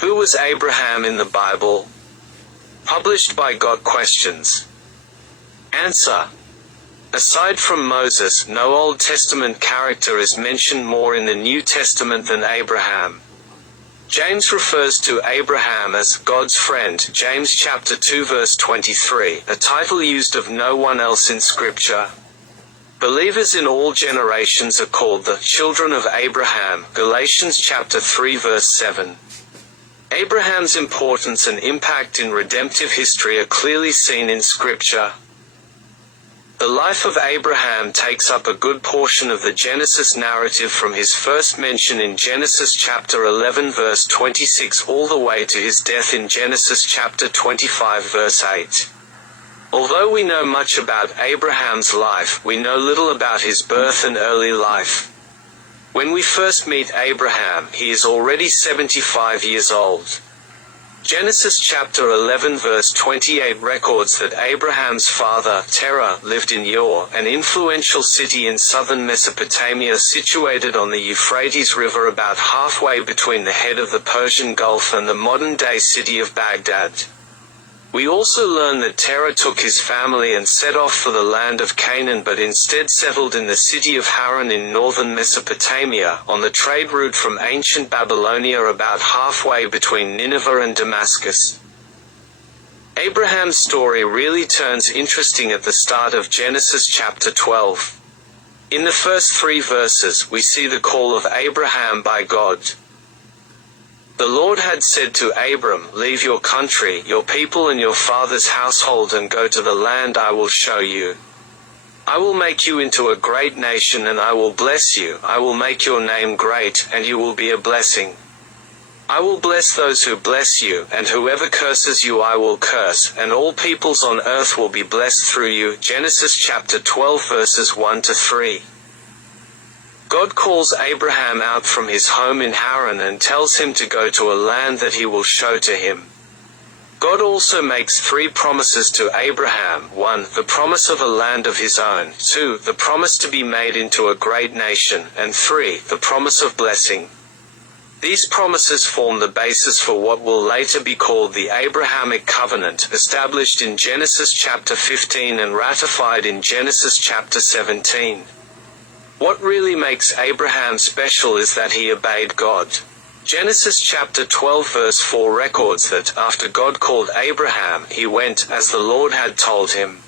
Who was Abraham in the Bible? Published by Gotquestions. Answer. Aside from Moses, no Old Testament character is mentioned more in the New Testament than Abraham. James refers to Abraham as God's friend, James chapter 2 verse 23, a title used of no one else in Scripture. Believers in all generations are called the children of Abraham, Galatians chapter 3 verse 7. Abraham's importance and impact in redemptive history are clearly seen in Scripture. The life of Abraham takes up a good portion of the Genesis narrative from his first mention in Genesis chapter 11 verse 26 all the way to his death in Genesis chapter 25 verse 8. Although we know much about Abraham's life, we know little about his birth and early life. When we first meet Abraham, he is already 75 years old. Genesis chapter 11 verse 28 records that Abraham's father, Terah, lived in Ur, an influential city in southern Mesopotamia situated on the Euphrates River about halfway between the head of the Persian Gulf and the modern-day city of Baghdad. We also learn that Terah took his family and set off for the land of Canaan but instead settled in the city of Haran in northern Mesopotamia, on the trade route from ancient Babylonia about halfway between Nineveh and Damascus. Abraham's story really turns interesting at the start of Genesis chapter 12. In the first 3 verses, we see the call of Abraham by God. The Lord had said to Abram, "Leave your country, your people and your father's household and go to the land I will show you. I will make you into a great nation and I will bless you, I will make your name great, and you will be a blessing. I will bless those who bless you, and whoever curses you I will curse, and all peoples on earth will be blessed through you." Genesis chapter 12 verses 1 to 3. God calls Abraham out from his home in Haran and tells him to go to a land that he will show to him. God also makes 3 promises to Abraham: 1. The promise of a land of his own; 2. The promise to be made into a great nation; and 3. The promise of blessing. These promises form the basis for what will later be called the Abrahamic covenant, established in Genesis chapter 15 and ratified in Genesis chapter 17. What really makes Abraham special is that he obeyed God. Genesis chapter 12 verse 4 records that, after God called Abraham, he went, as the Lord had told him.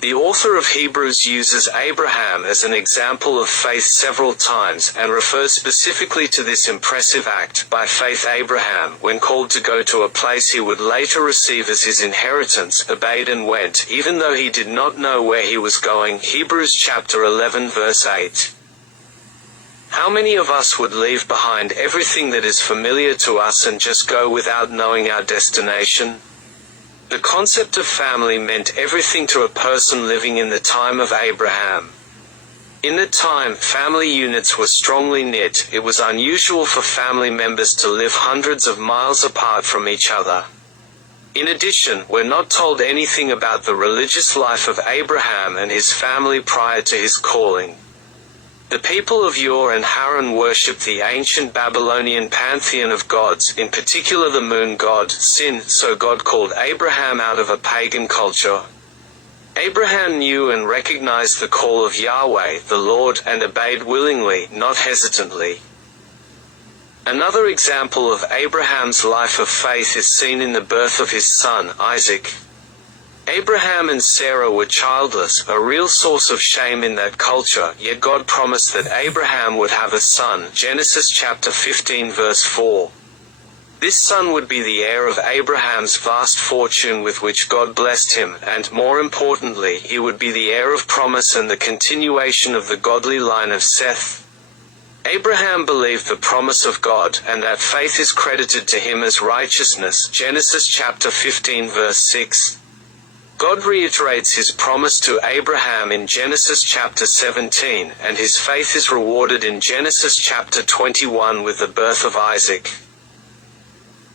The author of Hebrews uses Abraham as an example of faith several times, and refers specifically to this impressive act. By faith Abraham, when called to go to a place he would later receive as his inheritance, obeyed and went, even though he did not know where he was going. Hebrews chapter 11 verse 8. How many of us would leave behind everything that is familiar to us and just go without knowing our destination? The concept of family meant everything to a person living in the time of Abraham. In that time, family units were strongly knit. It was unusual for family members to live hundreds of miles apart from each other. In addition, we're not told anything about the religious life of Abraham and his family prior to his calling. The people of Ur and Haran worshipped the ancient Babylonian pantheon of gods, in particular the moon god, Sin, so God called Abraham out of a pagan culture. Abraham knew and recognized the call of Yahweh, the Lord, and obeyed willingly, not hesitantly. Another example of Abraham's life of faith is seen in the birth of his son, Isaac. Abraham and Sarah were childless, a real source of shame in that culture, yet God promised that Abraham would have a son. Genesis chapter 15 verse 4. This son would be the heir of Abraham's vast fortune with which God blessed him, and, more importantly, he would be the heir of promise and the continuation of the godly line of Seth. Abraham believed the promise of God, and that faith is credited to him as righteousness. Genesis chapter 15 verse 6. God reiterates his promise to Abraham in Genesis chapter 17, and his faith is rewarded in Genesis chapter 21 with the birth of Isaac.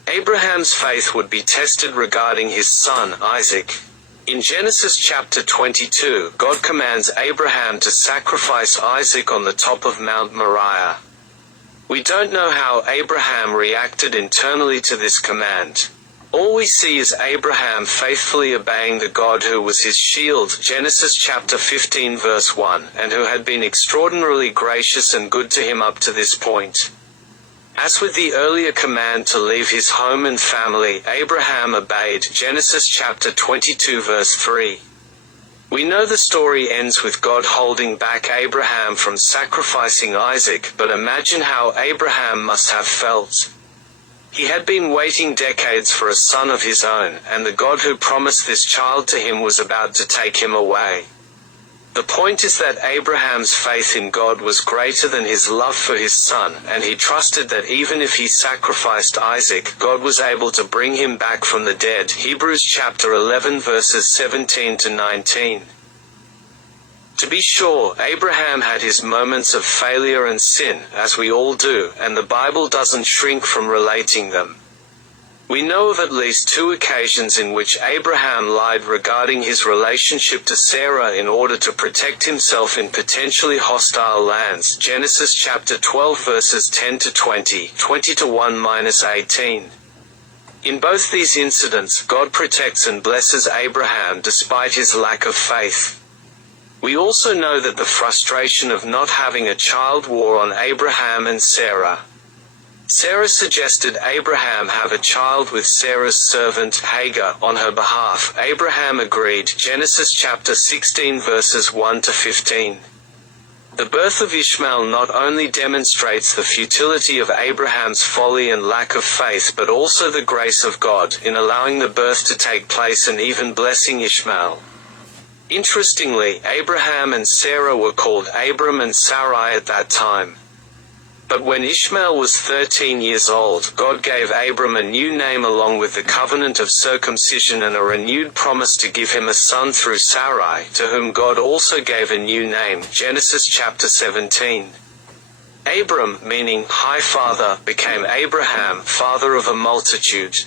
Abraham's faith would be tested regarding his son, Isaac. In Genesis chapter 22, God commands Abraham to sacrifice Isaac on the top of Mount Moriah. We don't know how Abraham reacted internally to this command. All we see is Abraham faithfully obeying the God who was his shield, Genesis chapter 15 verse 1, and who had been extraordinarily gracious and good to him up to this point. As with the earlier command to leave his home and family, Abraham obeyed, Genesis chapter 22 verse 3. We know the story ends with God holding back Abraham from sacrificing Isaac, but imagine how Abraham must have felt. He had been waiting decades for a son of his own, and the God who promised this child to him was about to take him away. The point is that Abraham's faith in God was greater than his love for his son, and he trusted that even if he sacrificed Isaac, God was able to bring him back from the dead. Hebrews chapter 11 verses 17 to 19. To be sure, Abraham had his moments of failure and sin, as we all do, and the Bible doesn't shrink from relating them. We know of at least 2 occasions in which Abraham lied regarding his relationship to Sarah in order to protect himself in potentially hostile lands, Genesis chapter 12 verses 10 to 20, 20 to 1-18. In both these incidents, God protects and blesses Abraham despite his lack of faith. We also know that the frustration of not having a child wore on Abraham and Sarah. Sarah suggested Abraham have a child with Sarah's servant, Hagar, on her behalf. Abraham agreed, Genesis chapter 16 verses 1 to 15. The birth of Ishmael not only demonstrates the futility of Abraham's folly and lack of faith but also the grace of God in allowing the birth to take place and even blessing Ishmael. Interestingly, Abraham and Sarah were called Abram and Sarai at that time. But when Ishmael was 13 years old, God gave Abram a new name along with the covenant of circumcision and a renewed promise to give him a son through Sarai, to whom God also gave a new name, Genesis chapter 17. Abram, meaning high father, became Abraham, father of a multitude.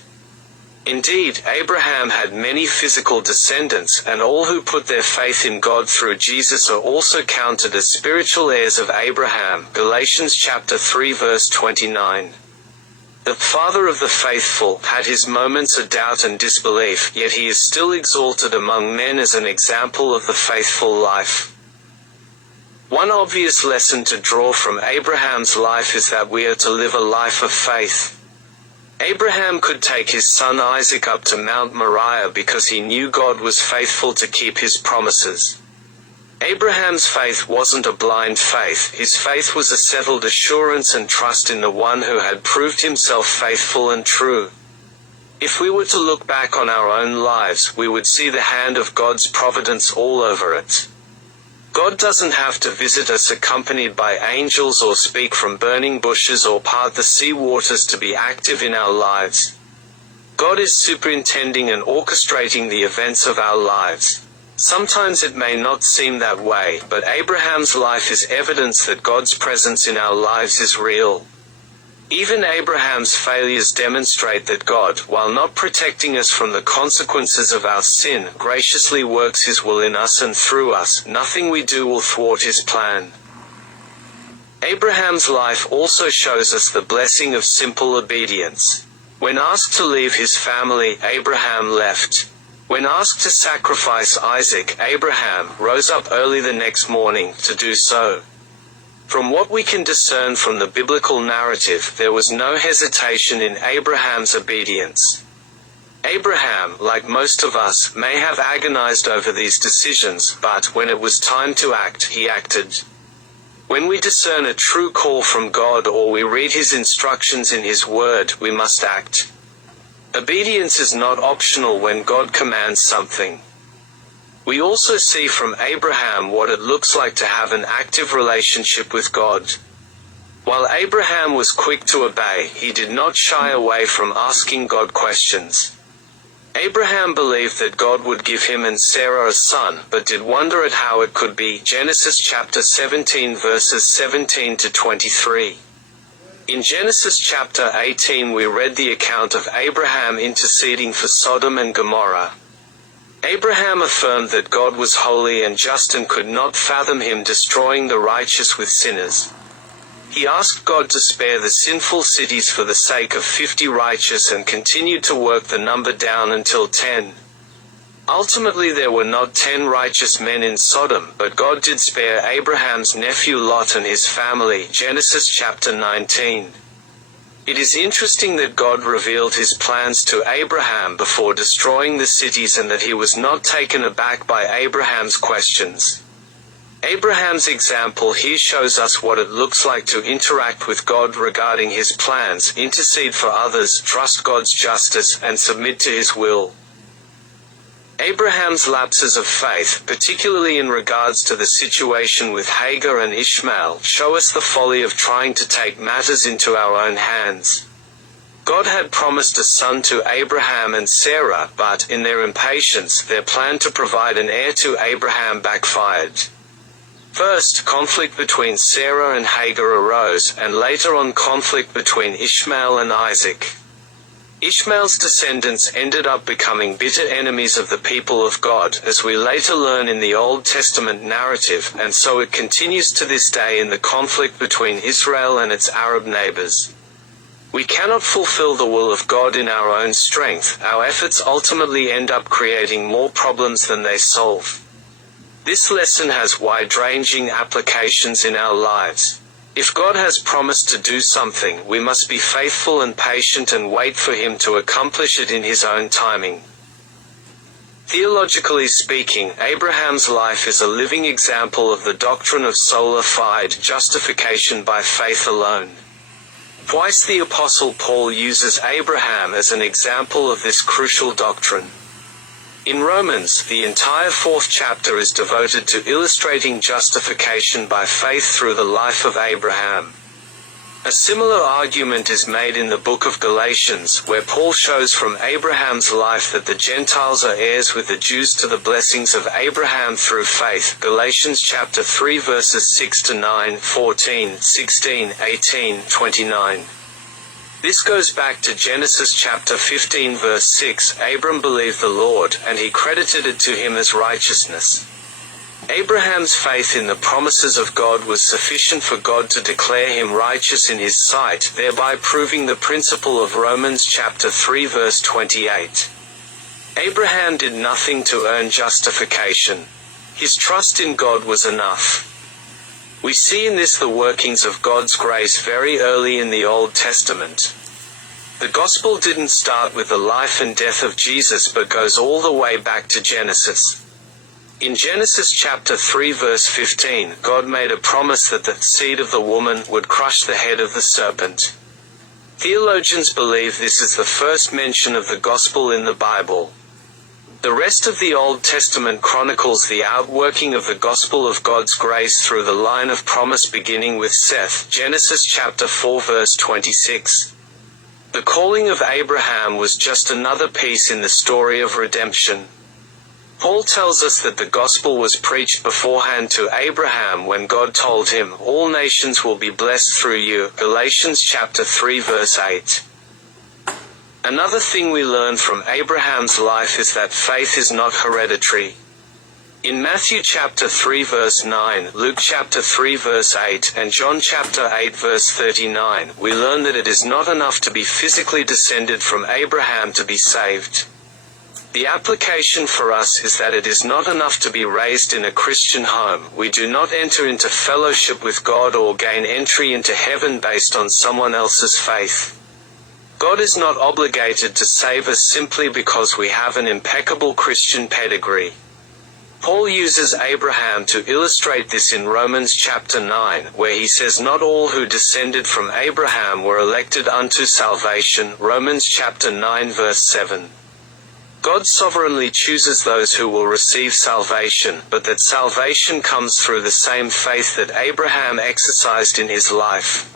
Indeed, Abraham had many physical descendants, and all who put their faith in God through Jesus are also counted as spiritual heirs of Abraham. Galatians chapter 3 verse 29. The father of the faithful had his moments of doubt and disbelief, yet he is still exalted among men as an example of the faithful life. One obvious lesson to draw from Abraham's life is that we are to live a life of faith. Abraham could take his son Isaac up to Mount Moriah because he knew God was faithful to keep his promises. Abraham's faith wasn't a blind faith, his faith was a settled assurance and trust in the one who had proved himself faithful and true. If we were to look back on our own lives, we would see the hand of God's providence all over it. God doesn't have to visit us accompanied by angels or speak from burning bushes or part the sea waters to be active in our lives. God is superintending and orchestrating the events of our lives. Sometimes it may not seem that way, but Abraham's life is evidence that God's presence in our lives is real. Even Abraham's failures demonstrate that God, while not protecting us from the consequences of our sin, graciously works His will in us and through us. Nothing we do will thwart His plan. Abraham's life also shows us the blessing of simple obedience. When asked to leave his family, Abraham left. When asked to sacrifice Isaac, Abraham rose up early the next morning to do so. From what we can discern from the biblical narrative, there was no hesitation in Abraham's obedience. Abraham, like most of us, may have agonized over these decisions, but when it was time to act, he acted. When we discern a true call from God or we read His instructions in His Word, we must act. Obedience is not optional when God commands something. We also see from Abraham what it looks like to have an active relationship with God. While Abraham was quick to obey, he did not shy away from asking God questions. Abraham believed that God would give him and Sarah a son, but did wonder at how it could be. Genesis chapter 17 verses 17 to 23. In Genesis chapter 18 we read the account of Abraham interceding for Sodom and Gomorrah. Abraham affirmed that God was holy and just and could not fathom Him destroying the righteous with sinners. He asked God to spare the sinful cities for the sake of 50 righteous and continued to work the number down until 10. Ultimately there were not 10 righteous men in Sodom, but God did spare Abraham's nephew Lot and his family. Genesis chapter 19. It is interesting that God revealed his plans to Abraham before destroying the cities and that he was not taken aback by Abraham's questions. Abraham's example here shows us what it looks like to interact with God regarding his plans, intercede for others, trust God's justice, and submit to his will. Abraham's lapses of faith, particularly in regards to the situation with Hagar and Ishmael, show us the folly of trying to take matters into our own hands. God had promised a son to Abraham and Sarah, but, in their impatience, their plan to provide an heir to Abraham backfired. First, conflict between Sarah and Hagar arose, and later on conflict between Ishmael and Isaac. Ishmael's descendants ended up becoming bitter enemies of the people of God, as we later learn in the Old Testament narrative, and so it continues to this day in the conflict between Israel and its Arab neighbors. We cannot fulfill the will of God in our own strength. Our efforts ultimately end up creating more problems than they solve. This lesson has wide-ranging applications in our lives. If God has promised to do something, we must be faithful and patient and wait for him to accomplish it in his own timing. Theologically speaking, Abraham's life is a living example of the doctrine of sola fide, justification by faith alone. Twice the Apostle Paul uses Abraham as an example of this crucial doctrine. In Romans, the entire 4th chapter is devoted to illustrating justification by faith through the life of Abraham. A similar argument is made in the book of Galatians, where Paul shows from Abraham's life that the Gentiles are heirs with the Jews to the blessings of Abraham through faith. Galatians chapter 3 verses 6 to 9, 14, 16, 18, 29. This goes back to Genesis chapter 15 verse 6. Abram believed the Lord, and he credited it to him as righteousness. Abraham's faith in the promises of God was sufficient for God to declare him righteous in his sight, thereby proving the principle of Romans chapter 3 verse 28. Abraham did nothing to earn justification. His trust in God was enough. We see in this the workings of God's grace very early in the Old Testament. The gospel didn't start with the life and death of Jesus but goes all the way back to Genesis. In Genesis chapter 3 verse 15, God made a promise that the seed of the woman would crush the head of the serpent. Theologians believe this is the first mention of the gospel in the Bible. The rest of the Old Testament chronicles the outworking of the gospel of God's grace through the line of promise beginning with Seth. Genesis chapter 4 verse 26. The calling of Abraham was just another piece in the story of redemption. Paul tells us that the gospel was preached beforehand to Abraham when God told him, "All nations will be blessed through you." Galatians chapter 3 verse 8. Another thing we learn from Abraham's life is that faith is not hereditary. In Matthew chapter 3 verse 9, Luke chapter 3 verse 8, and John chapter 8 verse 39, we learn that it is not enough to be physically descended from Abraham to be saved. The application for us is that it is not enough to be raised in a Christian home. We do not enter into fellowship with God or gain entry into heaven based on someone else's faith. God is not obligated to save us simply because we have an impeccable Christian pedigree. Paul uses Abraham to illustrate this in Romans chapter 9, where he says not all who descended from Abraham were elected unto salvation. Romans chapter 9 verse 7. God sovereignly chooses those who will receive salvation, but that salvation comes through the same faith that Abraham exercised in his life.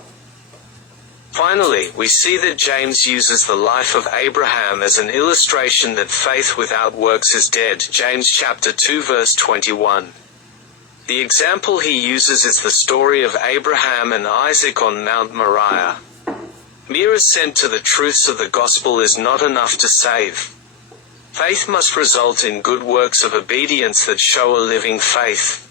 Finally, we see that James uses the life of Abraham as an illustration that faith without works is dead. James chapter 2 verse 21. The example he uses is the story of Abraham and Isaac on Mount Moriah. Mere assent to the truths of the gospel is not enough to save. Faith must result in good works of obedience that show a living faith.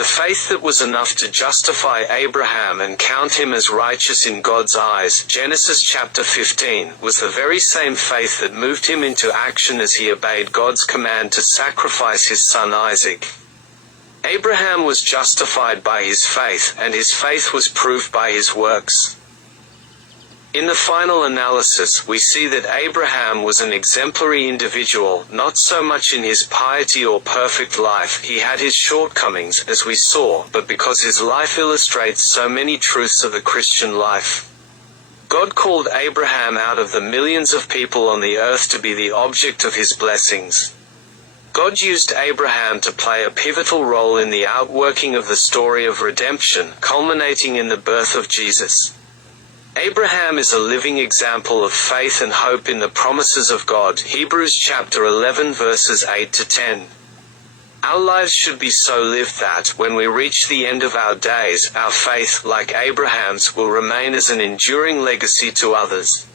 The faith that was enough to justify Abraham and count him as righteous in God's eyes, Genesis chapter 15, was the very same faith that moved him into action as he obeyed God's command to sacrifice his son Isaac. Abraham was justified by his faith, and his faith was proved by his works. In the final analysis, we see that Abraham was an exemplary individual, not so much in his piety or perfect life. He had his shortcomings, as we saw, but because his life illustrates so many truths of the Christian life. God called Abraham out of the millions of people on the earth to be the object of his blessings. God used Abraham to play a pivotal role in the outworking of the story of redemption, culminating in the birth of Jesus. Abraham is a living example of faith and hope in the promises of God. Hebrews chapter 11 verses 8 to 10. Our lives should be so lived that, when we reach the end of our days, our faith, like Abraham's, will remain as an enduring legacy to others.